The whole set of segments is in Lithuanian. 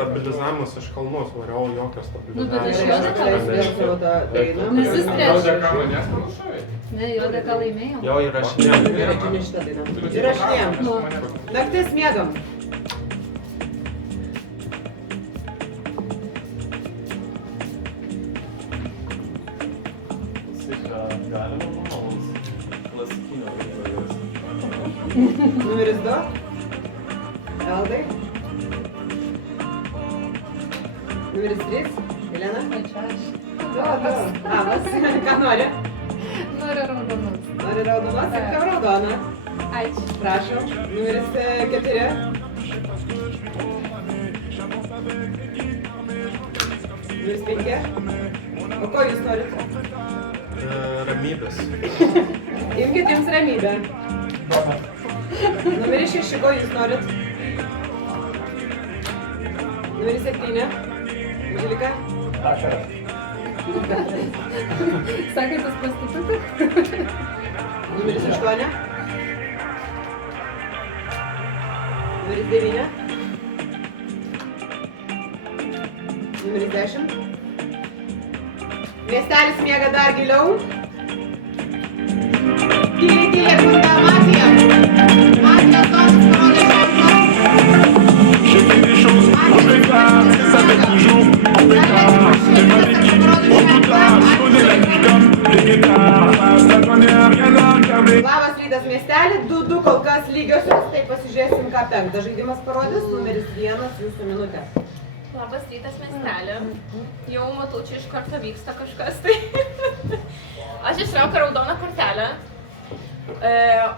Stabilizavimas iš kalnos variau, jokio Nu, bet aš stabilizavimas. Nesistrešau. Ne, Jodeka laimėjau. Jo, įrašinėjom. Įrašinėjom. Naktis miegam. Numeris 2. Eldai. Numeris 3. Elena. Ačiū aš. Labas. Ką nori? Noriu raudonos. Nori raudonos? Ir kam raudona? Ačiū. Prašom. Numeris 4. Numeris 5. O ko jūs norite? Ramybės. Imkit jums ramybę. Numeris 6. Ko jūs norit? Numeris 7. Mažylika. Sakantis pastatyti? Numeris 8. Numeris 9. Numeris 10. Miestelis miega dar giliau. Tyliai, tyliai, kurta Matija. Matija, toks parodė ženklą. J'ai fait des choses en pétard, ça fait toujours en pétard. C'est ma équipe, on tout tard, je connais la vie comme les guitares. Ça connaît rien à regarder. Labas rytas miestelį, 2-2 kol kas lygiosios, tai pasižiūrėsim, ką penktą žaidimas parodys. Numeris 1, jūsų minutė. Labas rytas miestelė. Jau matau, čia iš karto vyksta kažkas tai. Aš išraukiu raudoną kortelę.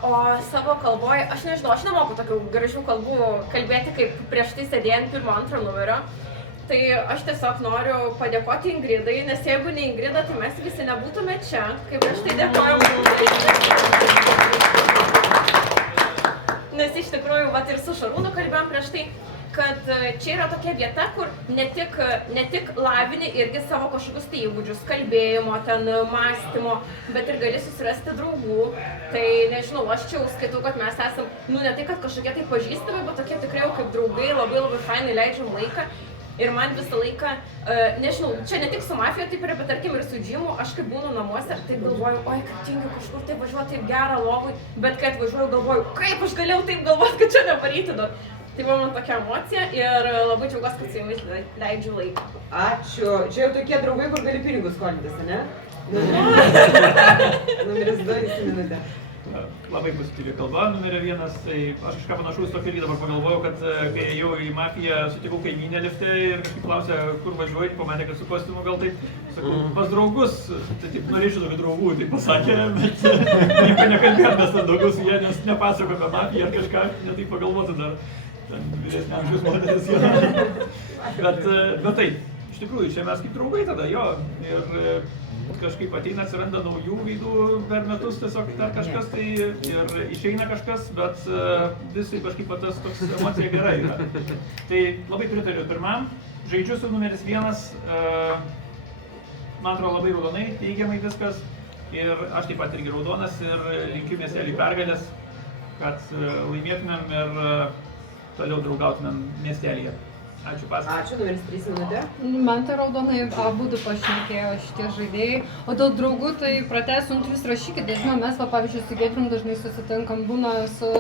O savo kalboje, aš nežinau, aš nemoku tokių gražių kalbų kalbėti kaip prieš tai sėdėjant 1-2 numerio. Tai aš tiesiog noriu padėkoti Ingridai, nes jeigu ne Ingrida, tai mes visi nebūtume čia, kaip prieš tai dėkojau. Nes iš tikrųjų, vat ir su Šarūnu kalbėjom prieš tai, kad čia yra tokia vieta, kur ne tik lavini irgi savo kažkokius tai įgūdžius, kalbėjimo, ten mąstymo, bet ir gali susirasti draugų. Tai nežinau, aš čia skaitau, kad mes esam, nu ne tai, kad kažkokie tai pažįstami, bet tokie tikrai jau kaip draugai, labai labai fainai leidžiam laiką. Ir man visą laiką, nežinau, čia ne tik su mafija taip yra, bet tarkim ir su džimu, aš kaip būnu namuose, taip galvoju, oi, kaip tingiu kažkur taip važiuoti, taip gera lovui, bet kai atvažiuoju galvoju, kaip aš galėjau taip galvoti, kad čia nevaryti dar. Tai buvo man tokia emocija ir labai džiaugiuosi, kad su jumis leidžiu laiką. Ačiū. Čia jau tokie draugai, kur gali pinigus skolintis, ne? Numeris 2, jūsų minutė. Labai pozityvi kalba, numerio 1, tai aš kažką panašaus tokio irgi dabar pagalvojau, kad kai ėjau į mafiją, sutikau kaimynę lifte ir kažkaip klausė, kur važiuoji, pamatė, kad su kostiumu gal taip, sakau, pas draugus, tai taip norėčiau tokių draugų, tai pasakė, bet nieko nekalbėjom, mes ten daugiau su jie, nes nepasako apie mafiją ar kažką, netai pagalvotų dar, ten vyresnė amžiaus moteris yra. Bet taip, iš tikrųjų, čia mes kaip draugai tada, jo, ir kažkaip ateina, atsiranda naujų veidų per metus, tiesiog dar kažkas tai ir išeina kažkas, bet visai kažkaip tas toks emocija gera yra. Tai labai pritariu pirmam, žaidžiu su numeris 1, man atrodo labai raudonai, teigiamai viskas ir aš taip pat irgi raudonas ir linkiu miestelį pergalės, kad laimėtumėm ir toliau draugautumėm miestelyje. Ačiū, pasaka. Ačiū, numeris 3 minutė. Man tai raudonai abudu pašnekėjo šitie žaidėjai, o dėl draugų tai pratęsiu, vis rašykit, žinau, mes, pavyzdžiui, su Giedrium dažnai susitinkam, būna su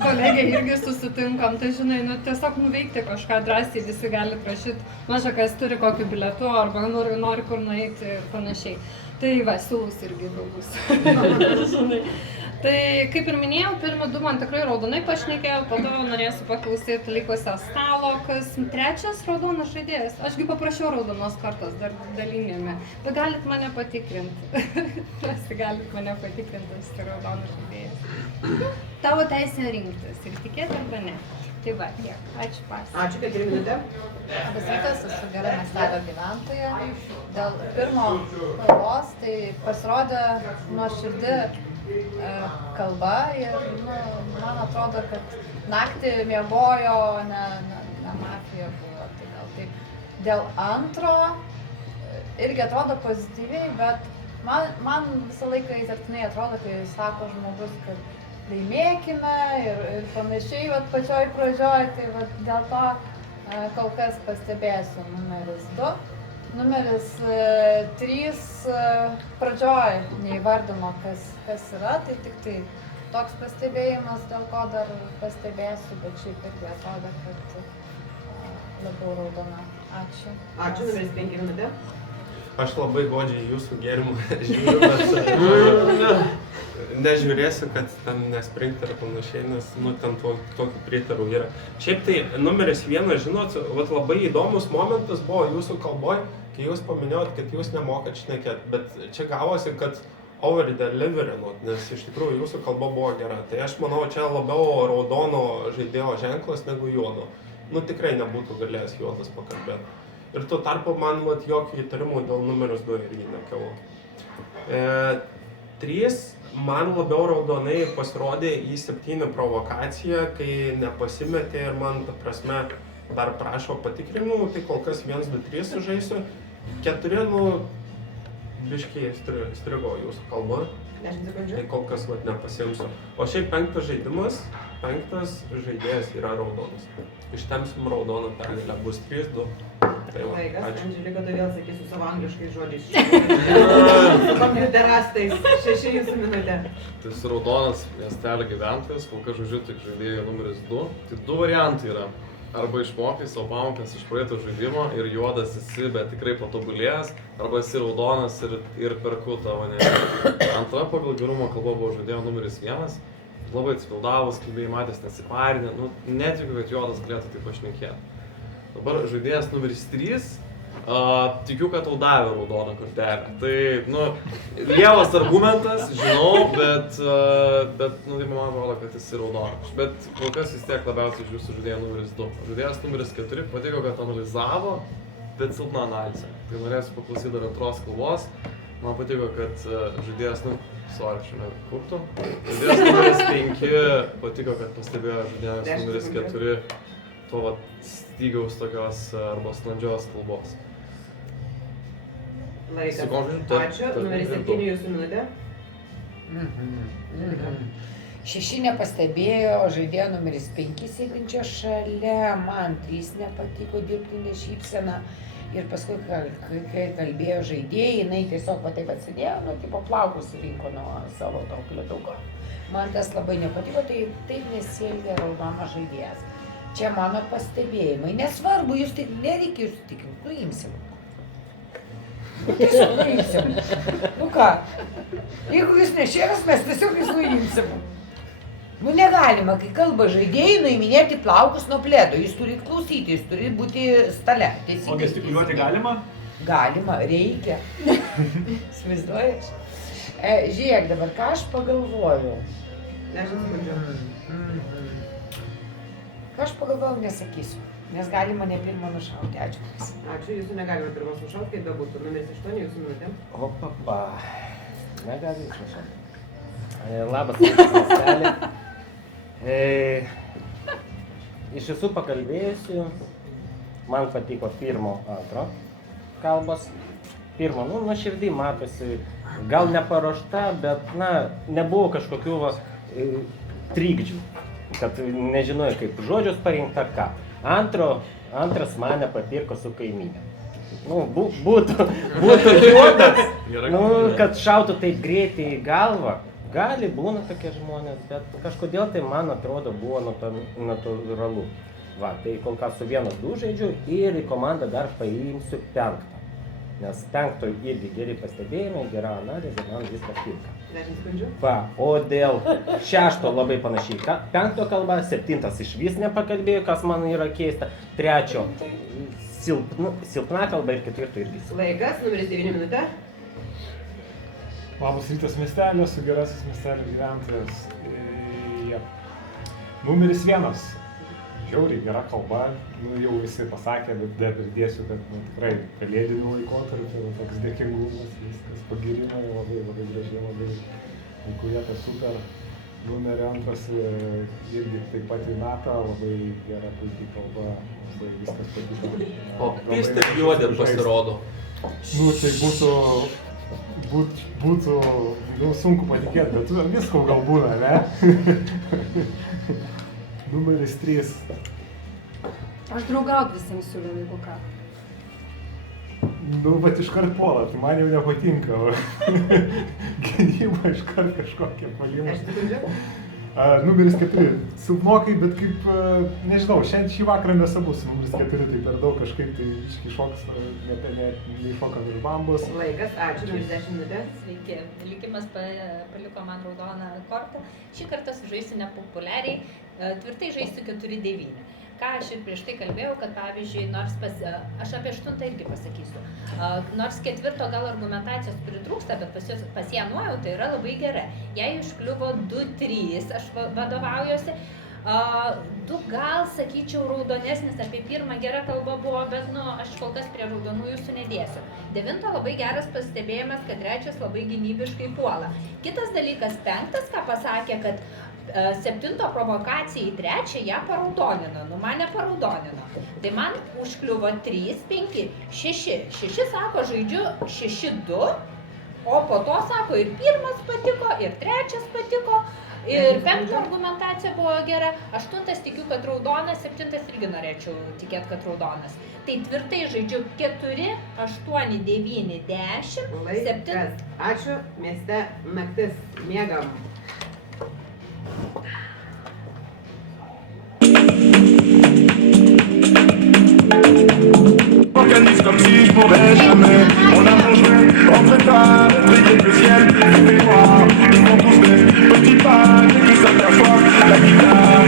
kolegė irgi susitinkam, tai žinai, nu tiesiog nuveikti kažką drąsiai, visi gali prašyti, maža kas turi kokiu bilietu arba nori kur nueiti ir panašiai. Tai va, siūlus irgi draugus. Tai kaip ir minėjau, pirmi 2 man tikrai raudonai pašnekėjo, po to norėsiu paklausyti likusio stalo, kas 3 raudonas žaidėjas. Ašgi paprašiau raudonos kortos dar dalinėme, bet galit mane patikrinti. Galit mane patikrinti, aš tai raudonas žaidėjas. Tavo teisė rinktis ir tikėti arba ne. Tai va, tiek. Ačiū, pas. Ačiū, 4 minutė. Labas rytas, esu gera miestelio gyventoja. Dėl pirmo kalbos, tai pasirodė nuoširdi kalba ir man atrodo, kad naktį miegojo, ne mafija buvo. Tai gal taip. Dėl antro irgi atrodo pozityviai, bet man visą laiką įtartinai atrodo, kai sako žmogus, kad laimėkime ir panašiai pačioj pradžioj, tai dėl to kol kas pastebėsiu numeris 2. Numeris 3 pradžioj neįvardino, kas yra, tai tik tai toks pastebėjimas, dėl ko dar pastebėsiu, bet šiaip irgi atrodo, kad labiau raudona. Ačiū. Ačiū, numeris 5 minutė. Aš labai godžiai jūsų gėrimų žiūriu, bet nežiūrėsiu, kad ten nespringti ir panašiai, nes ten tokių pritarų yra. Šiaip tai numeris 1, žinot, labai įdomus momentas buvo jūsų kalboj, kai jūs paminėjot, kad jūs nemokat šnekėt, bet čia gavosi, kad over deliverinot, nes iš tikrųjų jūsų kalba buvo gera. Tai aš manau, čia labiau raudono žaidėjo ženklas negu juodo. Tikrai nebūtų galėjęs juodas pakalbėti. Ir tuo tarpu man jokių įtarimų dėl numeris 2 irgi nekilo. 3 man labiau raudonai pasirodė į 7 provokaciją, kai nepasimetė ir man, ta prasme, dar prašo patikrinimų, tai kol kas 1, 2, 3 sužaisiu. 4, biškiai strigo jūsų kalba. 10 sekundžių. Tai kol kas nepasiimsiu. O šiaip 5 žaidimas, 5 žaidėjas yra raudonas. Ištemsim raudoną pergalę, bus 3-2. Tai va, Laikas, ačiū. Andželika, tu vėl sakysiu savo angliškais žodžiais. Su kompiuterastais, 6 jūsų minutė. Tai su raudonas miestelio gyventojas, kol kas žodžiu tik žaidėjo numeris 2. Tai 2 variantai yra. Arba išmokai savo pamokas iš praeito žaidimo ir juodas esi, bet tikrai patobulėjęs, arba esi raudonas ir perku tavo ne. Antra pagal gerumo kalba buvo žaidėjo numeris 1. Labai atspildavus, kalbėjai matęs nesiparinę, netikiu, kad juodas galėtų taip pašnekėti. Dabar žaidėjas numeris 3, tikiu, kad tau davė raudoną kortelę. Tai, lievas argumentas, žinau, bet tai man atrodo, kad jis yra raudonas. Bet kol kas vis tiek labiausiai iš jūsų žaidėjo numeris 2. Žaidėjas numeris 4 patiko, kad analizavo, bet silpna analizė. Tai norėsiu paklausyti dar antros kalbos. Man patiko, kad žaidėjas, kurtų. Žaidėjas numeris 5 patiko, kad pastebėjo žaidėjas numeris 4 to stygiaus tokios arba sklandžios kalbos. Laikas. Ačiū. Numeris 7 jūsų minutė. 6 nepastebėjo, žaidėjo numeris 5 sėdinčio šalia, man 3 nepatiko dirbtinė šypsena. Ir paskui, kai kalbėjo žaidėjai, jinai tiesiog taip atsidėjo, tipo plaukus rinko nuo savo to plėtuko. Man tas labai nepatiko, tai taip nesielgia raudonas žaidėjas. Čia mano pastebėjimai. Nesvarbu, jūs tik nereikia jūs tikinti, nuimsim. Tiesiog nuimsim. Ką? Jeigu jūs nešėras, mes tiesiog jūs nuimsim. Negalima, kai kalba žaidėjai, nuiminėti plaukus nuo plėdo. Jūs turit klausyti, jūs turit būti stale. O gestikuliuoti galima? Galima, reikia. Svaizduojat? Žiūrėk dabar, ką aš pagalvoju. 10 sekundžių. Ką aš pagalvoju, nesakysiu. Nes galima ne pirmą nušauti. Ačiū. Ačiū, jūsų negalima pirmas nušauti, kaip bebūtų. Numeris 8 jūsų minutė. Opapa. Negali išnušauti. Labas, miestelė. Iš visų pakalbėjusių, man patiko 1, 2 kalbos. 1, nuoširdį matosi, gal neparuošta, bet, nebuvo kažkokių trikdžių, kad nežinojo, kaip žodžius parinkti ar ką. Antras mane papirko su kaimynė. Būtų juodas, kad šautų taip greitai į galvą. Gali, būna tokie žmonės, bet kažkodėl tai, man atrodo, buvo natūralu. Va, tai kol kas su 1-2 žaidžiu ir į komandą dar paimsiu 5. Nes 5 irgi geri pastebėjimai, gera analizė, man viskas tinka. 10 sekundžių. Va, o dėl 6 labai panašiai 5 kalba, 7 iš vis nepakalbėjo, kas man yra keista, 3 silpna kalba ir 4 irgi. Laikas, numeris 9 minutė. Labas rytas miestelio, su gerasis miestelio gyventojas. Numeris 1. Žiauriai gera kalba, jau visi pasakė, bet pridėsiu, kad tikrai kalėdinių laikotarpių, toks dėkingumas, viskas pagirimai, labai gražiai, labai vaikujėta super. Numeris 2 irgi taip pat į natą, labai gera puikiai kalba, labai viskas patiko. O vis taip juodėm pasirodo. Tai būtų sunku patikėti, bet visko gal būna, ne? Numeris 3. Aš draugaut visiems siūliu, jeigu ką. Nu, bet iškart puola, tai man jau nepatinka. Gynyba iškart kažkokie puolimai. Numeris 4. Silpnokai, bet kaip, nežinau, šį vakarą nesabu su numeris 4, tai per daug kažkaip tai iššoks, neiššokam iš bambos. Laikas, ačiū, numeris 10 minutės. Sveiki, likimas paliko man raudoną kortą. Šį kartą sužaisiu nepopuliariai, tvirtai žaisiu 4-9. Ką aš ir prieš tai kalbėjau, kad pavyzdžiui, aš apie 8 irgi pasakysiu, nors 4 gal argumentacijos pritrūksta, bet pas ją nuojauta yra labai gera. Jei užkliuvo 2-3, aš vadovaujuosi, 2 gal, sakyčiau, raudonesnis, apie 1 gera kalba buvo, bet aš kol kas prie raudonų jūsų nedėsiu. 9 labai geras pastebėjimas, kad 3 labai gynybiškai puola. Kitas dalykas, 5, ką pasakė, kad 7 provokacija į 3 ją paraudonino, mane paraudonino. Tai man užkliuvo 3, 5, 6. 6 sako, žaidžiu 6-2, o po to sako ir 1 patiko, ir 3 patiko, ir 5 argumentacija buvo gera, 8 tikiu, kad raudonas, 7 irgi norėčiau tikėti, kad raudonas. Tai tvirtai žaidžiu 4, 8, 9, 10, 7. Ačiū, mieste naktis, miegam. Organise comme si je pourrais jamais. On a joué, on prépare, briller le ciel, tout est noir, ils vont tous les petits pas, dès que ça t'assoit, la guitare,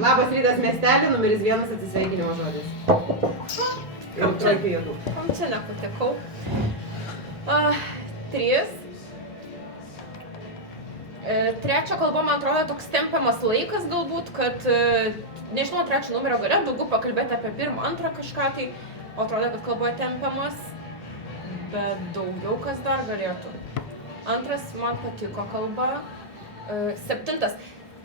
Labas rytas miestelį, numeris 1 atsisveikinimo žodis. Jau trojkai jėgų. Čia nepatekau. 3. Trečio kalba, man atrodo, toks tempiamas laikas galbūt, kad, nežinau, 3 numerio gale daugiau pakalbėti apie 1, 2 kažką, tai atrodo, kad kalba tempiamas, bet daugiau kas dar galėtų. 2 man patiko kalba. 7.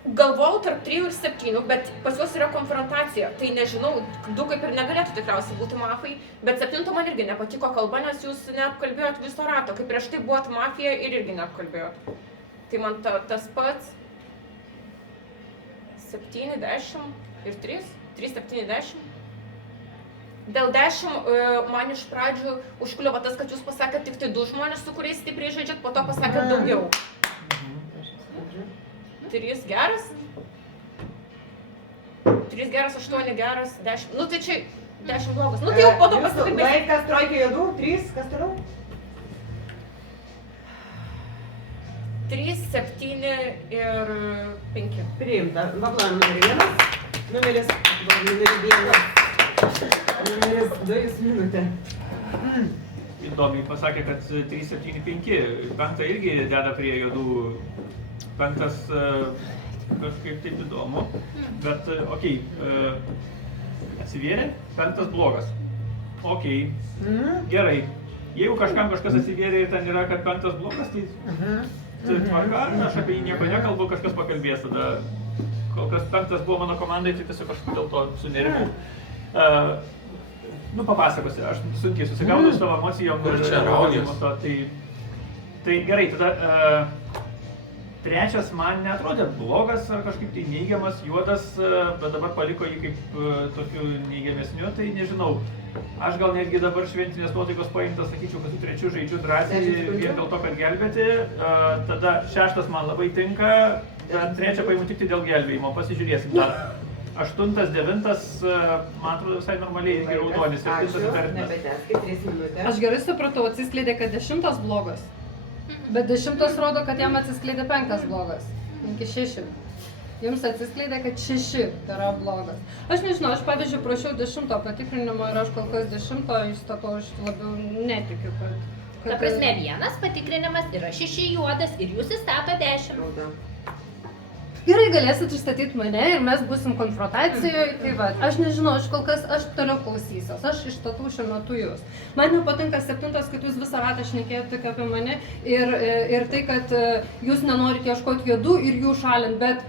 Galvojau tarp 3 ir 7, bet pas juos yra konfrontacija, tai nežinau, 2 kaip ir negalėtų tikriausiai būti mafai, bet 7 man irgi nepatiko kalba, nes jūs neapkalbėjot viso rato, kaip prieš tai buvot mafija ir irgi neapkalbėjot. Tai man tas pats 7, 10 ir 3, 3, 7, 10. Dėl 10 man iš pradžių užkliuvo tas, kad jūs pasakėt tik tai 2 žmonės, su kuriais stipriai žaidžiat, po to pasakėt daugiau. 3 geras, 3 geras, 8 geras, 10, nu tai čia 10 blogas, nu tai jau po to pasikalbėsim. Laikas, trojkai jėgų, 3, kas toliau? 3, 7 ir 5. Priimta, vaplanom numeris 1, numeris 2 minutė. Įdomiai pasakė, kad 3, 7, 5, 5 irgi deda prie juodų. 5 kažkaip taip įdomu, bet okei, atsivėrė, 5 blogas. Okei, gerai. Jeigu kažkam kažkas atsivėrė ir ten yra, kad 5 blogas, tai tvarka, aš apie jį nieko nekalbu, kažkas pakalbės tada. Kol kas 5 buvo mano komandai, tai tiesiog kažkaip dėl to sunerimau. Papasakosiu, aš sunkiai susigaudau su tavo emocijom. Kur čia raudės? Tai gerai, tada 3 man neatrodė blogas ar kažkaip tai neigiamas, juodas, bet dabar paliko jį kaip tokiu neigiamesniu, tai nežinau. Aš gal netgi dabar šventinės nuotaikos paimtas, sakyčiau, kad su 3 žaidžiu drąsiai vien dėl to, kad gelbėti. Tada 6 man labai tinka, bet 3 paimu tik dėl gelbėjimo, pasižiūrėsim dar. 8, 9, man atrodo visai normaliai irgi raudonis, 7 įtartinas. Aš gerai supratau, atsiskleidė, kad 10 blogas. Bet 10 rodo, kad jam atsiskleidė 5 blogas. 5-6. Jums atsiskleidė, kad 6 yra blogas. Aš nežinau, aš pavyzdžiui prašiau 10 patikrinimo ir aš kol kas 10 įstatau, aš labiau netikiu, kad... Ta prasme, 1 patikrinimas yra 6 juodas ir jūs įstato 10. gerai, galėsit išstatyti mane ir mes būsim konfrontacijoje, tai va, aš nežinau, aš kol kas, aš toliau klausysiuos, aš išstatau šiuo metu jūs. Man nepatinka 7, kad jūs visą ratą šnekėjot tik apie mane ir tai, kad jūs nenorit ieškoti juodų ir jų šalint, bet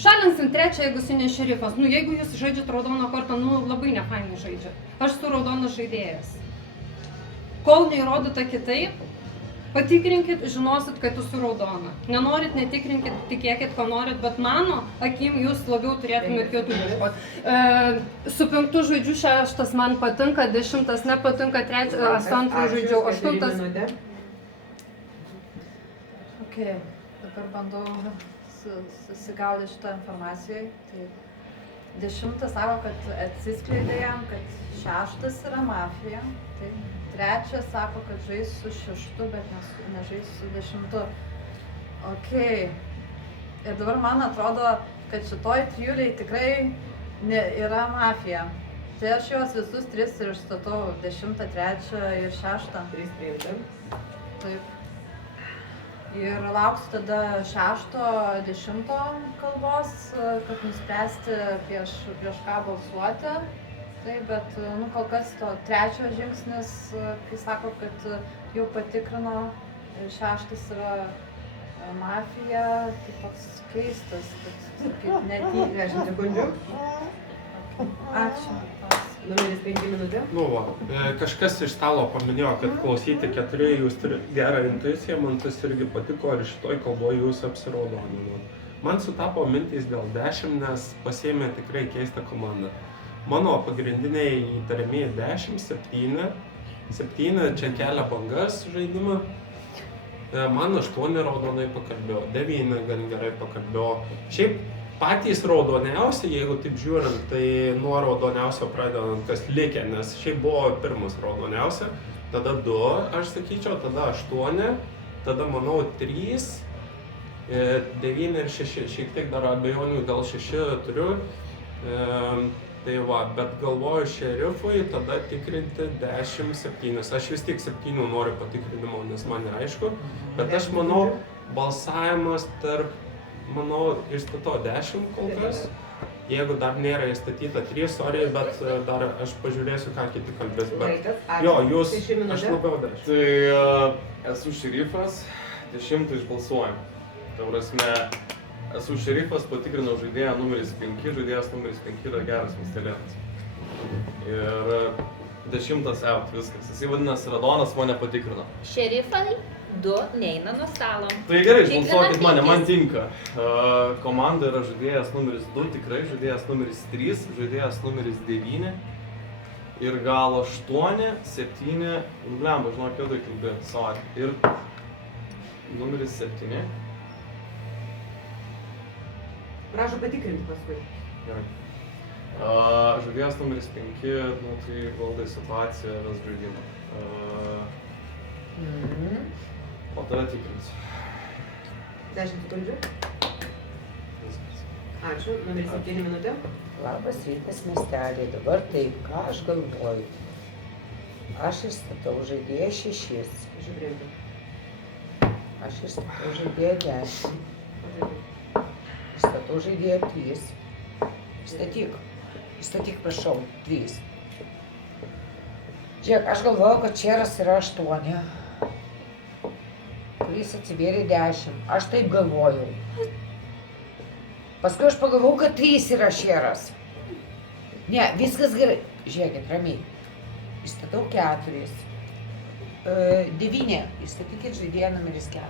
šalinsim 3, jeigu su ne šerifas. Nu, jeigu jūs žaidžiat raudoną kortą, nu, labai nefainai žaidžiat. Aš su raudonas žaidėjas. Kol neįrodyta kitaip, patikrinkit, žinosit, kad jūs su raudona. Nenorit, netikrinkit, tikėkit, ko norit, bet mano akim jūs labiau turėtumėt juodų ieškoti. Su 5 žaidžiu, 6 man patinka, 10 nepatinka, 3, 2 žaidžiau, 8. Ok, dabar bandau susigaudyti šitą informaciją. Tai 10 sako, kad atsiskleidė jam, kad 6 yra mafija. Tai 3 sako, kad žais su 6, bet nežais su 10. Ok. Ir dabar man atrodo, kad šitoj trijuliai tikrai yra mafija. Tai aš juos visus 3 ir išstatau 10, 3 ir 6. 3 priimti. Taip. Ir lauksiu tada 6, 10 kalbos, kad nuspręsti prieš ką balsuoti. Taip, bet nu, kol kas to 3 žingsnis, kai sako, kad jau patikrino, 6 yra mafija, tai toks keistas, kad kaip netyčia. 10 sekundžių. Ačiū. Numeris 5 minutė. Nu va, kažkas iš stalo paminėjo, kad klausyti 4, jūs turite gerą intuiciją, man tas irgi patiko ir šitoj kalboje jūs apsiraudonino. Man sutapo mintys dėl 10, nes pasiėmė tikrai keistą komandą. Mano pagrindiniai įtariamieji 10, 7. 7 čia kelia bangas žaidimą. Man 8 raudonai pakalbėjo, 9 gan gerai pakalbėjo. Šiaip patys raudoniausi, jeigu taip žiūrint, tai nuo raudoniausio pradedant kas likę, nes šiaip buvo pirmas raudoniausia, tada 2, aš sakyčiau, tada 8, tada manau 3, 9 ir 6, šiek tiek dar abejonių dėl 6 turiu. Tai va, bet galvoju šerifui, tada tikrinti 10, 7. Aš vis tik 7 noriu patikrinimo, nes man neaišku. Bet aš manau, balsavimas tarp, manau, išstato 10 kol kas. Jeigu dar nėra įstatyta 3, sorry, bet dar aš pažiūrėsiu, ką kiti kalbės. Bet jo, jūs, aš labiau 10. Tai esu šerifas, 10 išbalsuojam. Ta prasme, esu šerifas, patikrinau žaidėją numeris 5, žaidėjas numeris 5 yra geras miestelėnas. Ir 10 out, viskas. Jis vadinasi Radonas, mane patikrino. Šerifai 2 neina nuo stalo. Tai gerai, išbalsuokit mane, man tinka. Komanda yra žaidėjas numeris 2, tikrai, žaidėjas numeris 3, žaidėjas numeris 9 ir gal 8, 7, blemba, žinok, juodai kalbė, sorry. Ir numeris 7. Prašau patikrinti paskui. Gerai. Žaidėjas numeris 5, nu tai valdai situaciją, ves žaidimą. O tave tikrinsiu. 10 sekundžių. Viskas. Ačiū. Numeris 7 minutė. Labas rytas miestelė. Dabar taip, ką aš galvoju. Aš išstatau žaidėją 6. Žiūrėti. Aš išstatau žaidėją 10. Išstatau žaidėją 3. Išstatyk, prašau, 3. Žiūrėk, aš galvoju, kad čeras yra 8. Kuris atsivėrė 10. Aš taip galvojau. Paskui aš pagalvojau, kad 3 yra šeras. Ne, viskas gerai. Žiūrėkit, ramiai. Išstatau 4. 9. Išstatykit žaidėją numeris 4.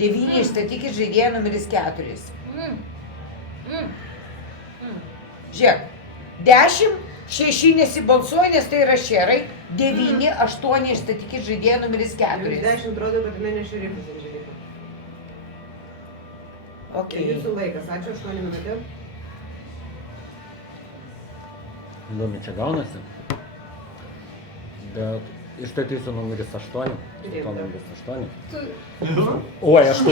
9. Išstatykit žaidėją numeris 4. Žiūrėk, 10, 6 nesibalsuoja, nes tai yra šerai, 9, 8 išstatykit žaidėją numeris 4. 10 rodo, kad mane šerifas ant žaidimo. Ok. Jūsų laikas, ačiū, 8 minutė. Įdomi čia gaunasi. Bet išstatysiu numeris 8. Šito numeris 8. Oi, 8.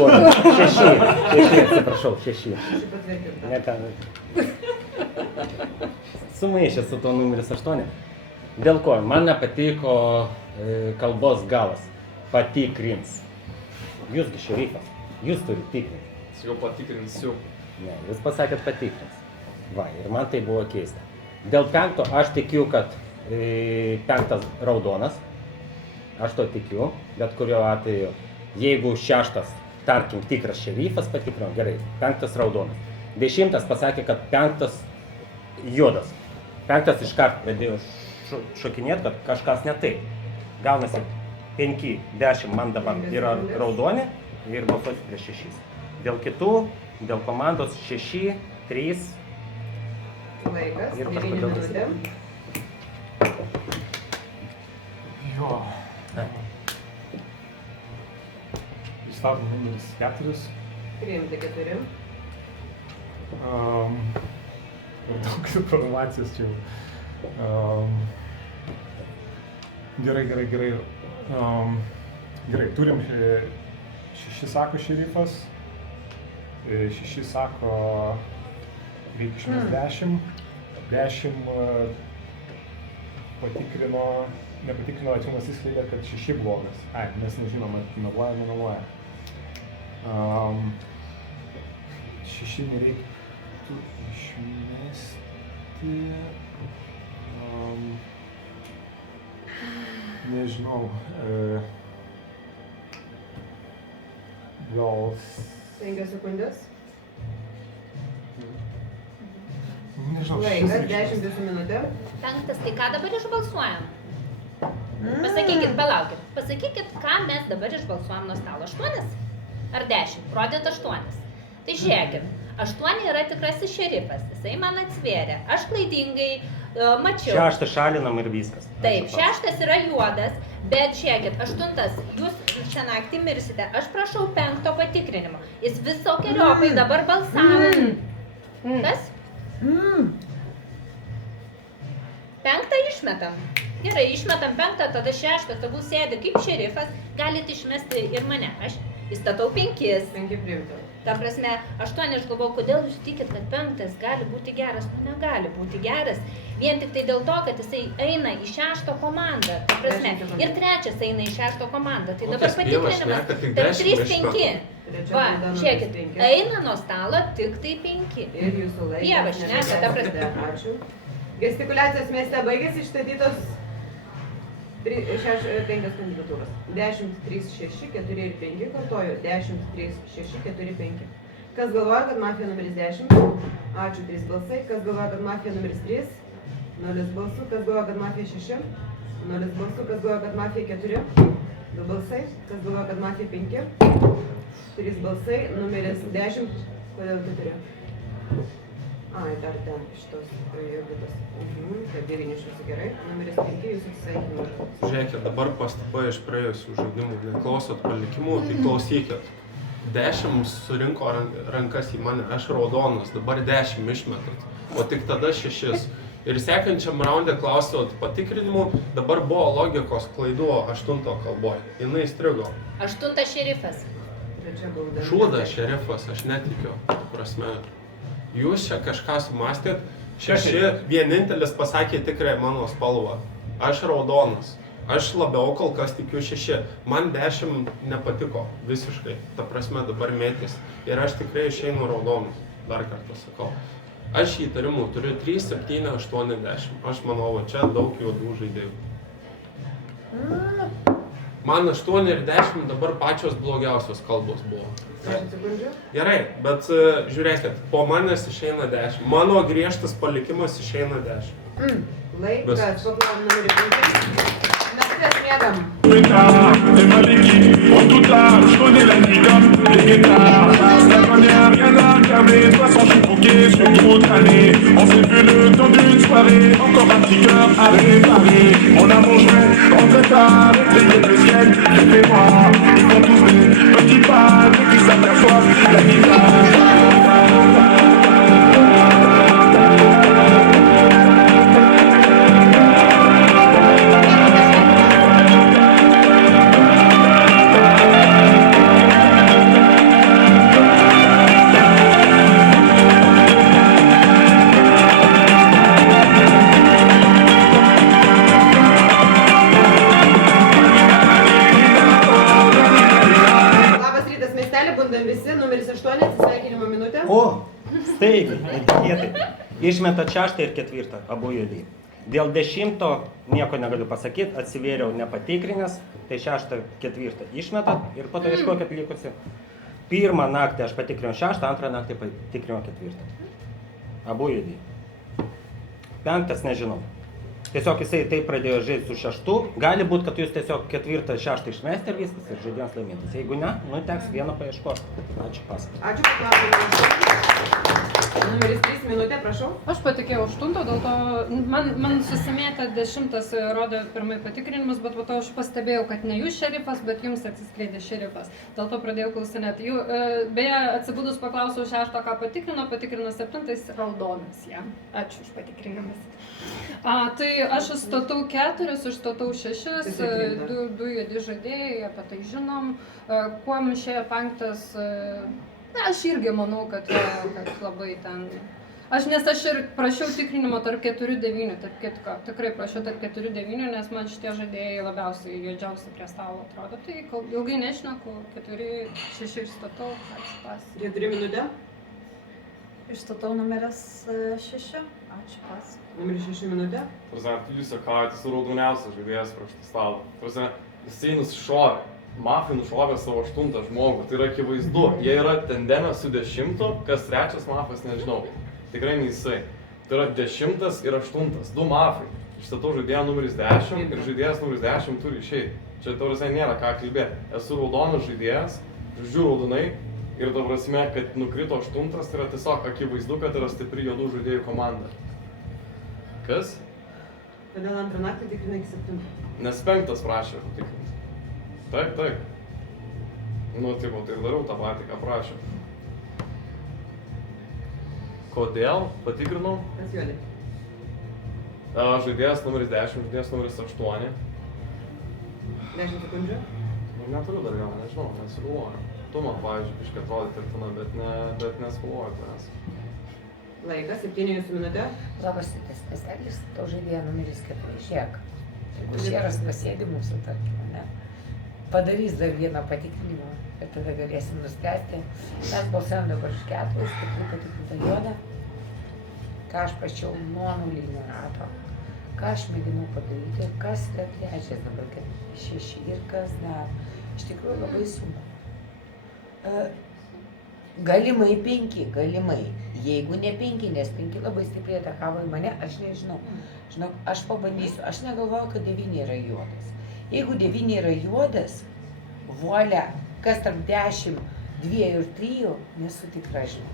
6, atsiprašau, 6. Patvirtinta. Ne ką. Sumaišė su to numeris 8. Dėl ko? Man nepatiko kalbos galas. Patikrins. Jūsgi šerifas. Jūs turite tikrinti. Jau patikrinsiu. Ne, jūs pasakėt patikrins. Va, ir man tai buvo keista. Dėl 5 aš tikiu, kad 5 raudonas. Aš to tikiu, bet kuriuo atveju, jeigu 6, tarkim, tikras šerifas patikrino, gerai, 5 raudonas. 10 pasakė, kad 5 juodas. 5 iškart pradėjo šokinėti, kad kažkas ne taip. Gaunasi 5, 10 man dabar yra raudoni ir balsuoti prieš 6. Dėl kitų, dėl komandos 6, 3. Laikas, Ir 9 kažkodėl minutėm. Jo. Įstatom numeris 4. Priimti 4. Per daug informacijos čia jau. Gerai. Gerai, turim 6 sako šerifas, 6 sako reikia išmest 10, 10 nepatikrino, atsiumas įskleidė, kad 6 blogas. Ai, mes nežinom, ar meluoja. 6 nereiktų išmesti. Nežinau. Gal... 5 sekundės. Nežinau, Laikas, 10 jūsų minutė. 5, tai ką dabar išbalsuojam? Pasakykit, palaukit. Pasakykit, ką mes dabar išbalsuojam nuo stalo. 8 ar 10? Rodėt 8. Tai žiūrėkit, 8 yra tikrasis šerifas. Jisai man atsvėrė. Aš klaidingai mačiau. 6 šalinam ir viskas. Taip, 6 yra juodas, bet žiūrėkit, 8 jūs šią naktį mirsite. Aš prašau 5 patikrinimo. Jis visokiojopai dabar balsavo. Kas? 5 išmetam. Gerai, išmetam 5, tada 6, tegul sėdi kaip šerifas, galite išmesti ir mane. Aš įstatau 5. 5 priimti. Ta prasme, 8 aš galvoju, kodėl jūs tikit, kad 5 gali būti geras, nu negali būti geras. Vien tik tai dėl to, kad jisai eina į 6 komandą. Ta prasme, ir 3 eina į 6 komandą. Tai dabar patikrinimas tarp 3-5. Va, žiūrėkit, eina nuo stalo tik tai 5. Ir jūsų laikas. Dievas šneka, ta prasme. Ačiū. Gestikuliacijos mieste baigėsi, išstatytos 5 kandidatūros. 10, 3, 6, 4 ir 5, kartoju. 10, 3, 6, 4, 5. Kas galvoja, kad mafija numeris 10? Ačiū, 3 balsai. Kas galvoja, kad mafija numeris 3? 0 balsų. Kas galvoja, kad mafija 6? 0 balsų. Kas galvoja, kad mafija 4? 2 balsai. Kas galvoja, kad mafija 5? 3 balsai. Numeris 10. Kodėl 4? Ai, dar ten šitos jogitas. Taip, 9 iš jūsų gerai. Numeris 5, jūsų atsisveikinimas. Žiūrėkit, dabar pastaba iš praėjusių žaidimų. Neklausot palikimų, tai klausykit. 10 surinko rankas į mane, aš raudonas, dabar 10 išmetat, o tik tada 6. Ir sekančiam raunde klausot patikrinimų, dabar buvo logikos klaidų 8 kalboj. Jinai strigo. 8 šerifas. Šūdas šerifas, aš netikiu. Prasme, jūs čia kažką sumastėt, 6 vienintelis pasakė tikrai mano spalvą. Aš raudonas. Aš labiau kol kas tikiu 6. Man 10 nepatiko visiškai. Ta prasme dabar mėtis. Ir aš tikrai išeinu raudonus. Dar kartą sakau. Aš įtarimų turiu 3, 7, 8, 10. Aš manau, čia daug juodų žaidėjų. Man 8 ir 10 dabar pačios blogiausios kalbos buvo. 10 sekundžių. Gerai, bet žiūrėkit, po manęs išeina 10. Mano griežtas palikimas išeina 10. Laikas, paplavom numerį 5. Mes mėgam. C'est mal équipe, on doute là, je connais la vie comme les guetards. La première, rien à regarder, 60 bouquets sur toute l'année. On s'est vu le temps d'une soirée, encore un petit cœur à réparer. On a mon jouet, on très tard, les le ciel, je fais moi. Ils font tous des petits pas, et puis s'aperçoivent la guitare. Labas rytas, miestelį, bundam visi, numeris 8, atsisveikinimo netikėtai. Išmetat 6 ir 4, abu juodi. Dėl 10 nieko negaliu pasakyti, atsivėriau nepatikrinęs, tai 6, 4 išmetat ir po to ieškokit likusi. Pirmą naktį aš patikrinau 6, antrą naktį patikrinau 4. Abu juodi. 5 nežinau. Tiesiog jisai taip pradėjo žaisti su 6. Gali būti, kad jūs tiesiog 4, 6 išmesti ir viskas ir žaidėjas laimėtas. Jeigu ne, nu teks vieną paieškoti. Ačiū pasakyti. Ačiū paklausimą. Numeris 3 minutė, prašau. Aš patikėjau 8, dėl to man susimėtė 10 rodė pirmai patikrinimus, bet po to aš pastebėjau, kad ne jūs šerifas, bet jums atsiskleidė šerifas. Dėl to pradėjau klausinėti. Beje, atsibudus paklausiau 6, ką patikrino 7, raudonas jam. Ačiū už patikrinimus. Tai aš užstatau 4, užstatau 6, 2 juodi žaidėjai, apie tai žinom. Kuom išėjo 5, aš irgi manau, kad labai ten... Nes aš ir prašiau tikrinimo tarp 4-9, tarp kitko. Tikrai prašiau tarp 4-9, nes man šitie žaidėjai labiausiai juodžiausiai prie stalo atrodo. Tai ilgai nešneku, 4-6 išstatau, ačiū pas. 4 minutė. Išstatau numeris 6, ačiū pas. Numeris 6 minutė. Jūs juokaujate su raudoniausias žaidėjas prieš tą stalą. Jisai nusišovė. Mafija nušovė savo 8 žmogų. Tai yra akivaizdu. Jie yra tandeme su 10, kas 3 mafijas nežinau. Tikrai ne jisai. Tai yra 10 ir 8. 2 mafai. Išstatau žaidėją numeris 10 ir žaidėjas numeris 10 turi išeiti. Čia tavrasme nėra ką kalbėti. Esu raudonas žaidėjas, žodžiu raudonai. Ir tavrasme, kad nukrito 8, tai yra tiesiog akivaizdu, kad yra stipri juodų žaidėjų komanda. Kas? Todėl antrą naktį tikrinai iki 7. Nes 5 prašė patikrinti. Taip. Nu, tai ir dariau tą patį, ką prašė. Kodėl patikrinau? Kas juodi? Žaidėjas numeris 10, žaidėjas numeris 8. 10 sekundžių? Neturiu dar vieną, nežinau, nesigalvoju. Tu man, pavyzdžiui, biškai atrodė tartina, bet nesigalvoju tavęs. Laikas, 7 jūsų minutė. Labas, Estelis, to žaidėjo numeris 4, žiūrėk. Jeigu šeras pasėdi mūsų, tarkim, ne? Padarys dar vieną patikrinimą ir tada galėsim nuspręsti. Mes balsuojam dabar už 4, tikrai patikrinta juoda. Ką aš prašiau nuo nulinio rato. Ką aš mėginau padaryti, kas yra 3 dabar, 6 ir kas dar. Iš tikrųjų labai sunku. Galimai 5, galimai. Jeigu ne 5, nes 5 labai stipriai atakavo į mane, aš nežinau. Žinok, aš pabandysiu, aš negalvoju, kad 9 yra juodas. Jeigu 9 yra juodas, volia, kas tarp 10, 2 ir 3, nesu tikra, žinau.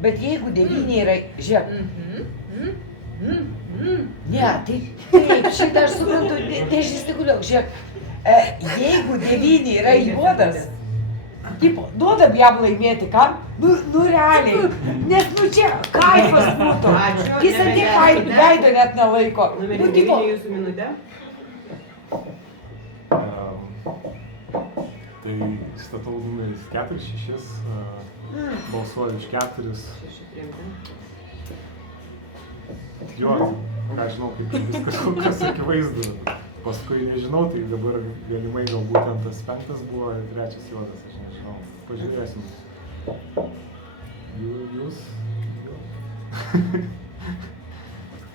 Bet jeigu 9 yra, žiūrėk. Ne, taip, šitą aš suprantu, nežistikuliau, žiūrėk. Jeigu 9 yra juodas, tipo, duodam jam laimėti, kam? Nu realiai, nes čia kaifas būtų. Jis atėjo veido net nelaiko. Numeris 9 jūsų minutė. Tai statau numeris 4, 6, balsuoju už 4. 6 priimti. Jo, ką žinau, kaip viskas kol kas akivaizdu. Paskui nežinau, tai dabar galimai galbūt ten tas 5 buvo ir 3 juodas, aš nežinau. Pažiūrėsim. Jūs?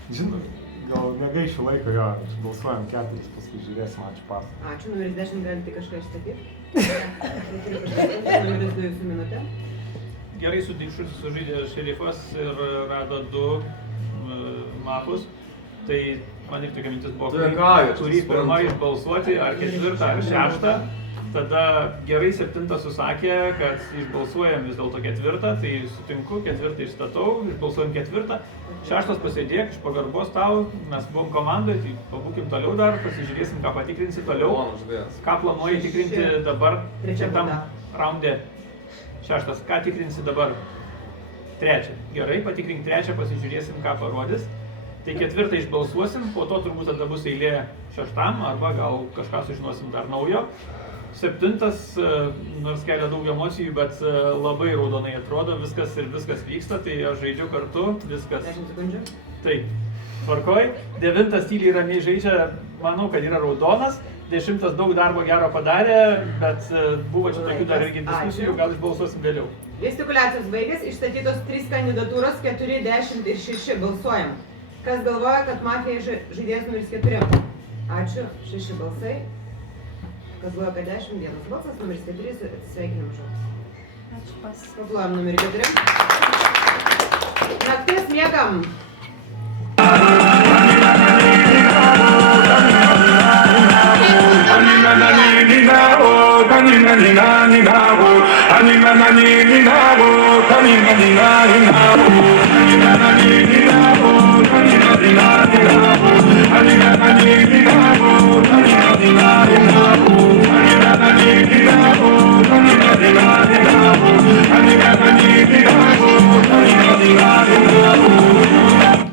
Žinau, gal negaišiu laiko jo, balsuojam 4, paskui žiūrėsim, ačiū pas. Ačiū, numeris 10 galite kažką išsakyti. Numeris 2 jūsų minutė. Gerai sudišusi sužaidė šerifas ir rado 2 mafus. Tai man ir tokia mintis buvo, kurį pirmą išbalsuoti, ar 4, ar 6. Tada gerai 7 susakė, kad išbalsuojam vis dėlto 4, tai sutinku, 4 išstatau, išbalsuojam 4. 6 pasėdėk, iš pagarbos tau, mes buvom komandai, tai pabūkim toliau dar, pasižiūrėsim, ką patikrinsi toliau. Ką planuoji tikrinti dabar, šitam raunde. 6, ką tikrinsi dabar? 3. Gerai, patikrink 3, pasižiūrėsim, ką parodys. Tai 4 išbalsuosim, po to turbūt tada bus eilė 6, arba gal kažką sužinosim dar naujo. 7, nors kelia daug emocijų, bet labai raudonai atrodo, viskas vyksta, tai aš žaidžiu kartu, viskas. 10 sekundžių. Taip, tvarkoj. 9 tyliai ramiai žaidžia, manau, kad yra raudonas. 10 daug darbo gero padarė, bet buvo čia tokių dar irgi diskusijų, gal išbalsuosim vėliau. Gestikuliacijos baigės, išstatytos 3 kandidatūros, 4, 10 ir 6. Balsuojam. Kas galvoja, kad mafija žaidėjas numeris 4? Ačiū, 6 balsai. Kas galvoja, kad 10, 1 balsas, numeris 4, atsisveikinam žodis. Ačiū pas. Paplojam numerį 4. Naktis miegam.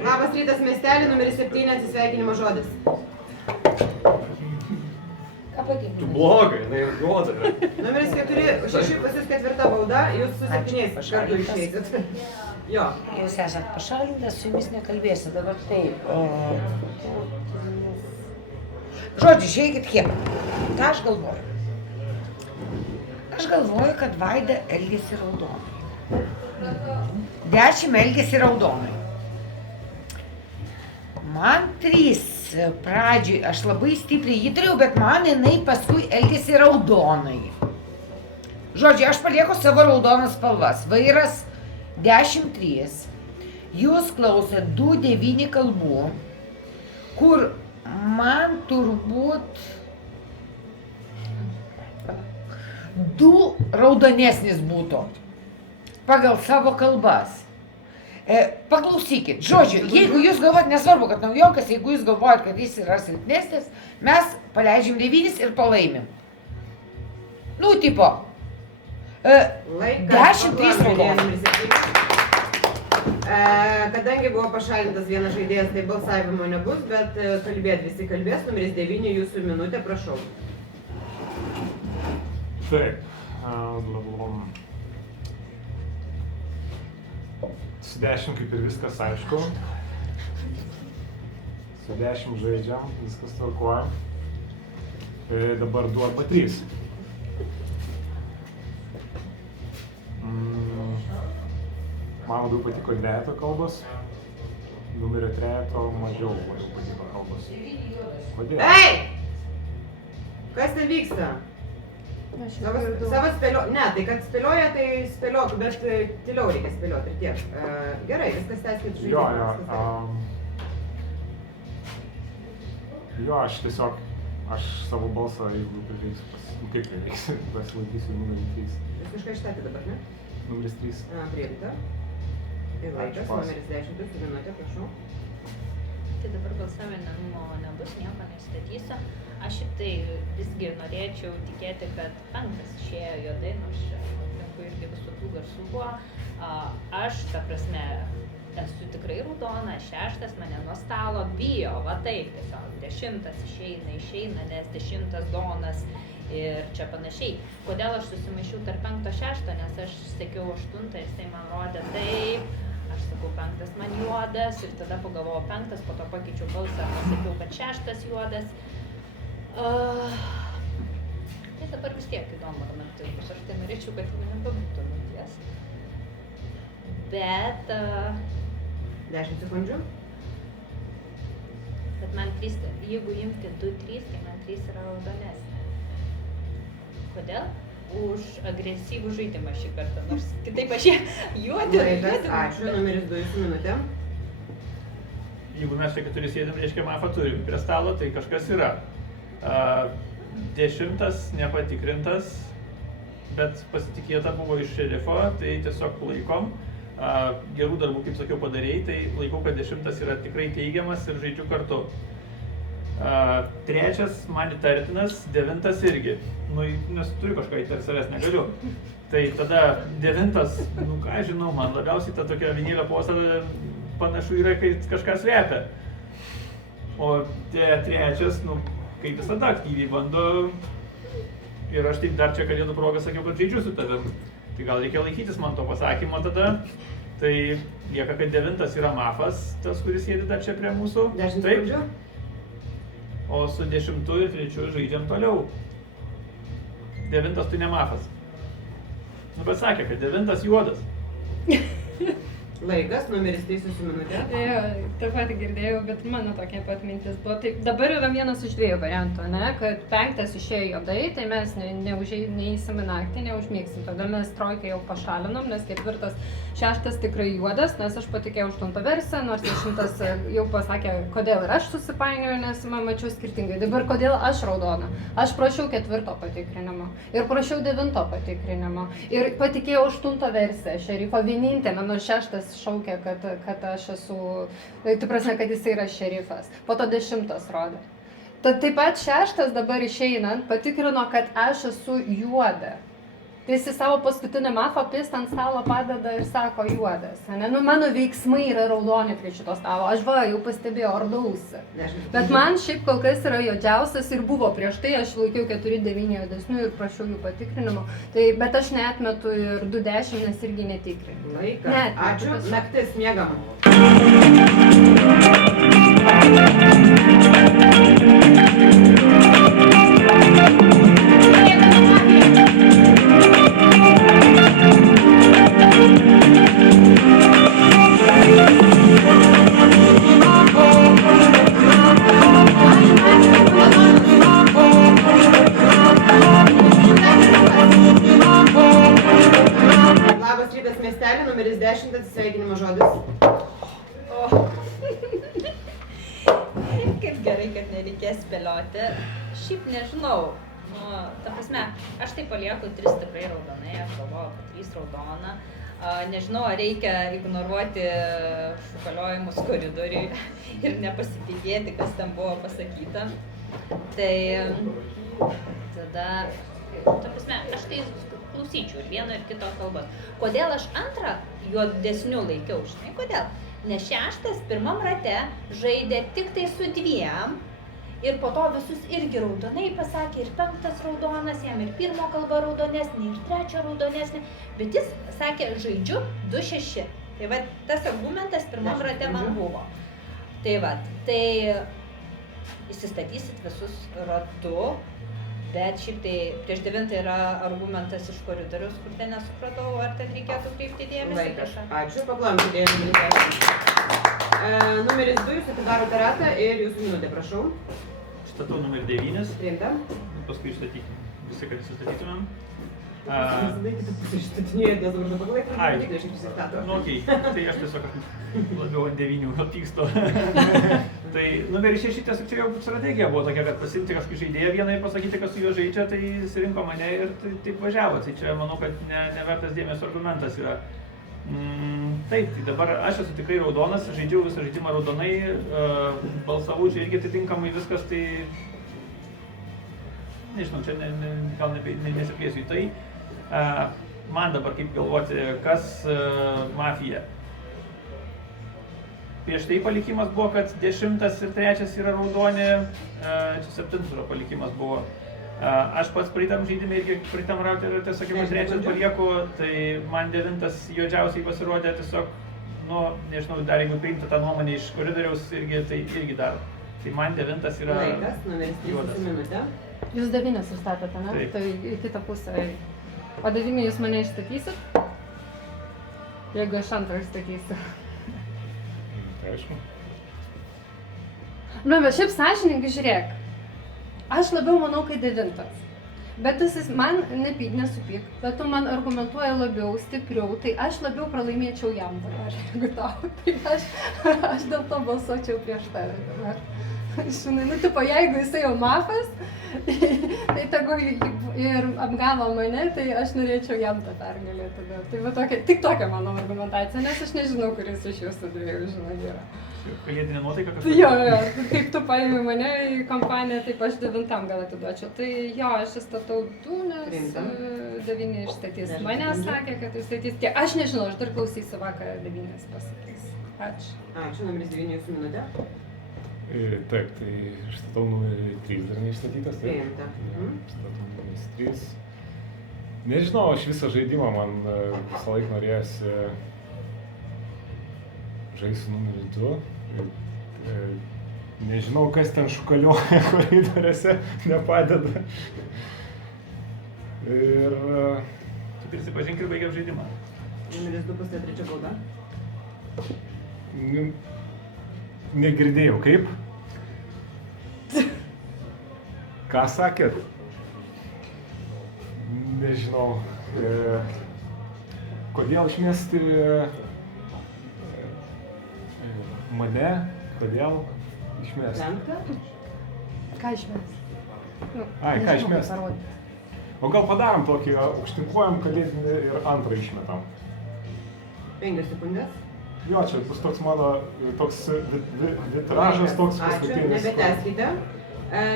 Labas rytas miestelį, numeris 7, atsisveikinimo žodis. Ką patinka? Blogai, jinai ir juoda. Numeris 4, 6 pas jūs 4 bauda, jūs su 7 kartu išeisit. Jo. Jūs esat pašalintas, su jumis nekalbėsiu, dabar taip. Žodžiu, žiūrėkit kiek. Ką aš galvoju? Aš galvoju, kad Vaida elgėsi raudonai. 10 elgėsi raudonai. Man 3 pradžiui, aš labai stipriai įtariau, bet man jinai paskui elgėsi raudonai. Žodžiu, aš palieku savo raudonas spalvas. Vairas 10-3. Jūs klausėt 2-9 kalbų, kur man turbūt 2 raudonesnis būtų pagal savo kalbas. Paklausykit, žodžiu, jeigu jūs galvojat, nesvarbu, kad naujokas, jeigu jūs galvojat, kad jis yra silpnesnis, mes paleidžiam 9 ir palaimim. Nu, tipo, 10-3 raudonas. Kadangi buvo pašalintas vienas žaidėjas, tai balsavimo nebus, bet kalbėt visi kalbės. Numeris 9, jūsų minutė, prašau. Taip. Su 10 kaip ir viskas aišku. Su 10 žaidžiam, viskas tvarkuoja. Dabar 2 arba 3. Man labiau patiko 2 kalbos. Numerio 3 mažiau patiko kalbos. Kodėl? Ei! Kas ten vyksta? Savo spėlio... Ne, tai kad spėlioja, tai spėliok, bet tyliau reikia spėlioti ir tiek. Gerai, viskas tęskit žaidimą. Jo, aš tiesiog, aš savo balsą, jeigu prireiks, kaip prireiks, pasilaikysiu numerį 3. Jūs kažką išstatė dabar, ne? Numeris 3. Priimta. Tai laikas, numeris 10, jūsų minutė, prašau. Tai dabar balsavimo nebus, nieko nestatysiu. Aš šiaip tai visgi norėčiau tikėti, kad 5 išėjo juodai, nors aplinkui irgi visokių garsų buvo. Aš, ta prasme, esu tikrai raudona, 6 mane nuo stalo bijo, va taip tiesiog, 10 išeina, nes 10 donas ir čia panašiai. Kodėl aš susimaišiau tarp 5-6, nes aš sekiau 8 ir jisai man rodė taip. Aš sakau, 5 man juodas ir tada pagalvojau 5, po to pakeičiau balsą, pasakiau, kad 6 juodas. Tai dabar vis tiek įdomu, ar naktis, aš tai norėčiau, kad jau nebebūtų nakties. Bet... 10 sekundžių. Bet man 3, jeigu imti 2-3, tai man 3 yra raudonesnė. Kodėl? Už agresyvų žaidimą šį kartą, nors kitaip aš ją juodinu. Ačiū, numeris 2 jūsų minutė. Jeigu mes čia 4 sėdėm, reiškia mafą turim prie stalo, tai kažkas yra. 10 nepatikrintas, bet pasitikėta buvo iš šerifo, tai tiesiog laikom. Gerų darbų, kaip sakiau, padarėjai, tai laikau, kad 10 yra tikrai teigiamas ir žaidžiu kartu. 3 man įtartinas, 9 irgi. Nu, nes turiu kažką įtarti, savęs negaliu. Tai tada 9, nu ką žinau, man labiausiai ta tokia vinylio posa panašu yra, kai kažkas slepia. O 3, nu, kaip visada aktyviai bando ir aš taip dar čia kalėdų progą sakiau, kad žaidžiu su tavim. Tai gal reikia laikytis man to pasakymo tada. Tai lieka, kad 9 yra mafas, tas, kuris sėdi dar čia prie mūsų. 10 sekundžių. O su 10 ir 3 žaidžiam toliau. 9 tai ne mafas. Nu, Nu, bet sakė, kad 9 juodas. Laikas, numeris 3 su minutė. Jo, taip pat girdėjau, bet mano tokia pat mintis buvo. Tai dabar yra vienas iš 2 variantų, ne? Kad 5 išėjo juodai, tai mes neįsim į naktį, neužmėgsim. Tada mes trojkę jau pašalinom, nes 4, 6 tikrai juodas, nes aš patikėjau 8 versiją, nors 10 jau pasakė, kodėl ir aš susipainioju, nes man mačiau skirtingai. Dabar kodėl aš raudona? Aš prašiau 4 patikrinimo ir prašiau 9 patikrinimo ir patikėjau 8 versiją šerifo vienintelę, nors 6 šaukė, kad aš esu, tai prasme, kad jis yra šerifas. Po to 10 rodė. Tad taip pat 6 dabar išeinant patikrino, kad aš esu juoda. Tai jis savo paskutinį mafą pist ant stalo padeda ir sako juodas. Ne? Nu, mano veiksmai yra raudoni prie šito stalo. Aš jau pastebėjau, ardausi. Bet man šiaip kol kas yra juodžiausias ir buvo prieš tai, aš laikiau 4-9 juodesnių ir prašiau jų patikrinimo. Tai, bet aš neatmetu ir 2-10, nes irgi netikrinau. Laikas. Ačiū. Naktis miegam. Labas rytas miestelį, numeris 10, atsisveikinimo žodis. Kaip gerai, kad nereikės spėlioti. Šiaip nežinau. Nu, ta prasme, aš tai palieku 3 tikrai raudonai, aš galvoju, kad 3 raudona. Nežinau, ar reikia ignoruoti šukaliojimus koridoriui ir nepasitikėti, kas ten buvo pasakyta. Tai tada, ta prasme, aš tai klausyčiau ir vieno ir kito kalbos. Kodėl aš 2 juodesnių laikiau, žinai, kodėl? Nes 6 pirmam rate žaidė tik tai su 2 ir po to visus irgi raudonai pasakė, ir 5 raudonas, jam ir 1 kalba raudonesnė, ir 3 raudonesnė, bet jis sakė, žaidžiu 2-6. Tai va, tas argumentas pirmam rate man buvo. Tai va, tai įsistatysit visus ratu, bet šiaip tai prieš 9 yra argumentas iš koridorius, kur ten nesupratau, ar ten reikėtų kreipti dėmesį. Laikas. Ačiū, paklausiu dėmesį. Numeris 2, jūs atidarote ratą ir jūsų minutė, prašau. Statau numerį 9. Priimta. Paskui išstatykim. Visi, kad įsistatytumėm. Laikyti pusę išstatinėjot, nes dabar nepakalaikti, Ai, tik aš išsistato. Nu, okei. Tai aš tiesiog labiau ant 9 pykstu. Tai numeris 6 tiesiog čia jau strategija buvo tokia, kad pasimti kažkokį žaidėją vieną ir pasakyti, kas su juo žaidžia, tai jis rinko mane ir taip važiavo. Tai čia manau, kad nevertas dėmesio argumentas yra. Taip, tai dabar aš esu tikrai raudonas, žaidžiau visą žaidimą raudonai, balsavau čia irgi atitinkamai viskas, tai nežinau, čia gal nesiplėsiu į tai. Man dabar kaip galvoti, kas mafija. Prieš tai palikimas buvo, kad 10 ir 3 yra raudoni, čia 7 palikimas buvo. Aš pats praeitam žaidime irgi praeitam rautė ir tiesiog 3 palieku, tai man 9 juodžiausiai pasirodė tiesiog, nu, nežinau, dar jeigu priimti tą nuomonę iš koridoriaus, tai irgi dar. Tai man 9 yra Laikas, numeris 3 minutė. Jūs 9 sustatėte, ne? Taip. Tai į kitą pusę. O 9 jūs mane išstatysit? Jeigu aš 2 išstatysiu. Aišku. Nu, bet šiaip sąžininkai žiūrėk. Aš labiau manau, kai 9. Bet jis man nesupyk, bet tu man argumentuoji labiau, stipriau, tai aš labiau pralaimėčiau jam dabar, negu tau. Tai aš dėl to balsuočiau prieš tave dabar. Žinai, nu, tipo, jeigu jisai jau mafas, tai tegu ir apgavo mane, tai aš norėčiau jam tą pergalę tada. Tai va tokia, tik tokia mano argumentacija, nes aš nežinau, kuris iš jūsų 2, žinai, yra. kalėdinė nuotaika kažkokia. Jo, kaip tu paėmė mane į kompaniją, taip aš 9 gal atiduočiau. Tai jo, aš įstatau 2, nes 9 išstatys. Mane sakė, kad išstatys tie. Aš nežinau, aš dar klausysiu vakar 9 pasakys. Ačiū. Ačiū, numeris 9 jūsų minutė. Taip, tai išstatau numerį 3 dar neišstatytas. Priimta. Išstatau numeris 3. Nežinau, aš visą žaidimą man visą laiką norėjosi žaisti numerį 2. Nežinau, kas ten šukalioja koridoriuose, nepadeda. Ir prisipažink ir baigiam žaidimą. Numeris 2 pusė trečia bauda. Negirdėjau, kaip? Ką sakėt? Nežinau. Kodėl išmesti mane? Kodėl išmesti? Penktą? Ką išmest? Ai, ką išmesti? O gal padarom tokį, aukštinkojam kalėdinį ir antrą išmetam. 5 sekundės. Jo, čia bus toks mano, toks vitražas, toks Ačiū, paskutinis. nebetęskite.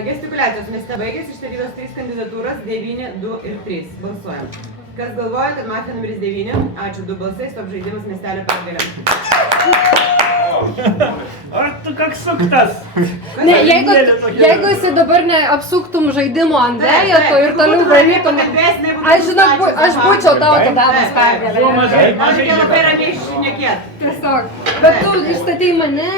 Gestikuliacijos mieste baigėsi, išsakytos 3 kandidatūros, 9, 2 ir 3. Balsuojam. Kas galvoja, kad mafija numeris 9? Ačiū, 2 balsai, stop žaidimas miestelio pergalė. Ar tu koks suktas? Ne, jeigu esi dabar neapsuktum žaidimo ant vejeto ir toliau varytum, aš žinau, aš būčiau tau atidavęs pergalę. Aš labai ramiai šnekėt. Tiesiog. Bet tu išstatei mane,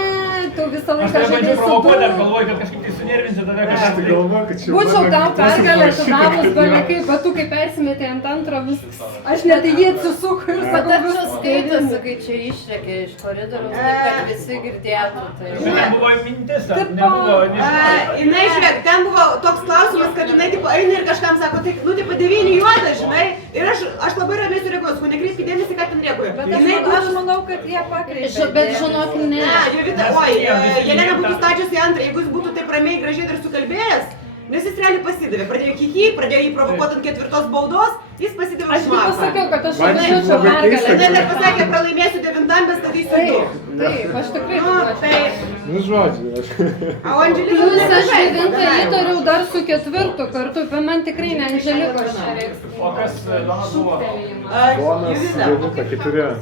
tu visą Aš laiką tave žaidži bandžiau su provokuoti, aš tuo. galvoju, kad kažkaip tai sunervinsi tave Aš kažkas. tai galvoju, kad čia... Būčiau tau pergalę atidavus, balekai, bet tu kaip persimetė ant antro viskas. Aš net į jį atsisuku ir Bet sakau ar čia viskas. skaitosi, kai čia išlėkė iš koridoriaus, taip kad visi girdėtų. Šiandien buvo mintis, nebuvo Jinai, žiūrėk, ten buvo toks klausimas, kad jinai tipo eina ir kažkam sako, tai, nu, tipo 9 juoda, žinai, ir aš labai ramiai sureaguosiu, nekreipkite dėmesį, ką ten reaguoju. Bet aš manau, kad jie pakreipė. Bet žinok, ne. Ne, Jovita, oi, Jelena būtų stačiusi antrą, jeigu jis būtų taip ramiai, gražiai dar sukalbėjęs, nes jis realiai pasidavė, pradėjo kiki, pradėjo jį provokuoti ant 4 baudos, jis pasidavė Aš už tik mafą. pasakiau, kad aš norėčiau pergalę. Jinai dar pasakė, pralaimėsiu 9, bet statysiu 2. Taip, aš tikrai Nu, tai... Nu, žodžiu, aš... O Andželika Plius aš 9 įtariau dar su 4 kartu, bet man tikrai ne Andželikos nereiks. O kas Donas buvo? Donas, Jovita, 4.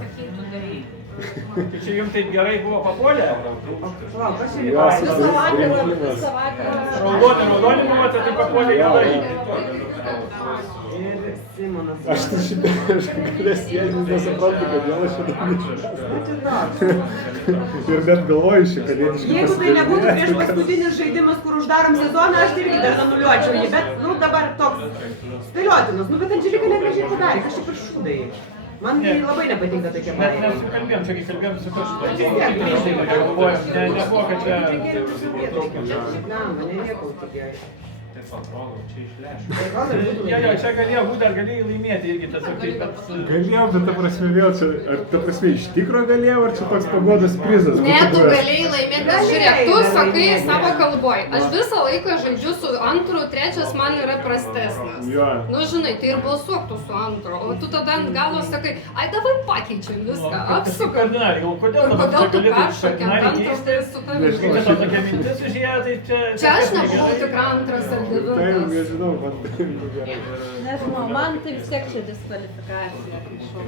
Tai čia jums taip gerai buvo papolę? Raudoni buvo, tai taip papolė gerai. Ir Simonas. Aš tai šitą galės sėdžiu, nesuprantu, kodėl aš šitą ir net galvoju šį kalėdišką Jeigu tai nebūtų prieš paskutinis žaidimas, kur uždarom sezoną, aš irgi dar anuliuočiau jį, bet, nu, dabar toks spėliotinas. Nu, bet Andželika negražiai padarė, kažkaip ir šūdai. Man tai labai nepatinka tokie Mes bairiai. nesukalbėjom, čia kai kalbėjom su kažkuo. Galvojom, nebuvo, kad čia... Jo, čia galėjo būti, ar galėjai laimėti irgi tas kaip, bet... Galėjau, bet ta prasme vėl čia, ar ta prasme iš tikro galėjau, ar čia toks pagodas prizas? Ne, tu galėjai laimėti, bet žiūrėk, tu sakai savo kalboj. Aš visą laiką žaidžiu su antru, trečias man yra prastesnis. Jo. Nu, žinai, tai ir balsuok tu su antru, o tu tada ant galo sakai, ai, davai pakeičiam viską, apsukam. Kardinaliai, kodėl Ir dabar kodėl tu galėtum peršokėm kardinaliai antras, keisti? tai su tavim. Kai tau tokia mintis užėjo, tai čia... Čia aš nebuvau tikra antras ar Tai devintas. nežinau, man tai gerai. Nežinau, man tai vis tiek čia diskvalifikacija.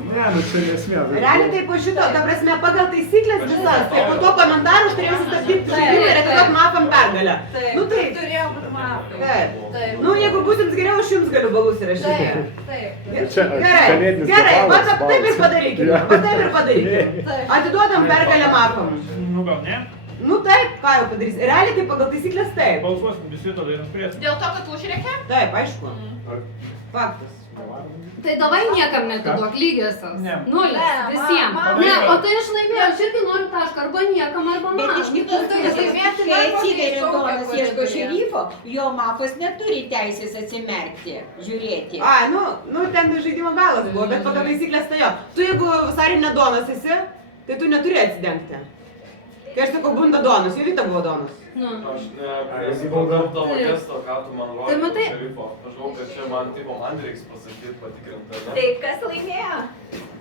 Ne, nu čia nesmė. Realiai tai po šito, ta prasme, pagal taisyklės visas, tai po to komentarų aš turėjau sustabdyti žaidimą ir atiduoti mafam pergalę. Nu tai, Turėjo būti mafija. taip. Taip. Nu, jeigu bus jums geriau, aš jums galiu balus įrašyti. Taip. Čia Gerai, kalėdinis gerai, va gabalas, taip ir balas. padarykime, va taip ir padarykime. Atiduodam pergalę mafam. Nu gal ne? Nu taip, ką jau padarysi. Realiai tai pagal taisyklės taip. Balsuosim visi tada ir nuspręsim. Dėl to, kad užrėkė? Taip, aišku. Faktas. Tai davai niekam netiduok lygiosios. Ne. Nulis, visiems. Ne, o tai aš laimėjau, aš irgi noriu tašką, arba niekam, arba man. Bet iš kitos pusės, kai atsiveria Donas ieško šerifo, jo mafos neturi teisės atsimerkti, žiūrėti. Ai, nu ten žaidimo galas buvo, bet pagal taisyklės tai jo. Tu jeigu vasarį ne Donas esi, tai tu neturi atsidengti. Kai aš sakau, bunda Donas, Jovita buvo Donas. Nu. Aš neprisimenu tavo gesto, ką tu man Tai rodai matai- šerifo. Aš žinau, kad čia man reiks pasakyti, patikrinti, ne? Tai kas laimėjo?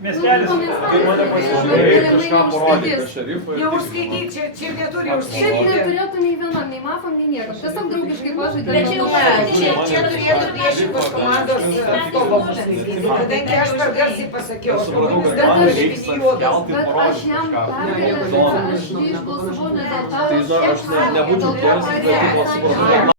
Miestelis. Kai mane pasižiūrėjai, kažką parodė apie šerifą ir... Jau užskaityk, čia neturi Šiaip užskaityti. neturėtų nei vienam, nei mafam, nei niekam. Tiesiog draugiškai pažaidė. Bet čia jau Čia turėtų priešingos komandos atstovo užskaityti. Kadangi aš per garsiai pasakiau, Aš supratau, kad bet man aš reiks idiotas. atkelti ir Bet aš parodyti jam kažką. pergalę, aš jį išbalsavau ne dėl tavo. Tai žinok, aš nebūčiau tiesas, bet tu supratau,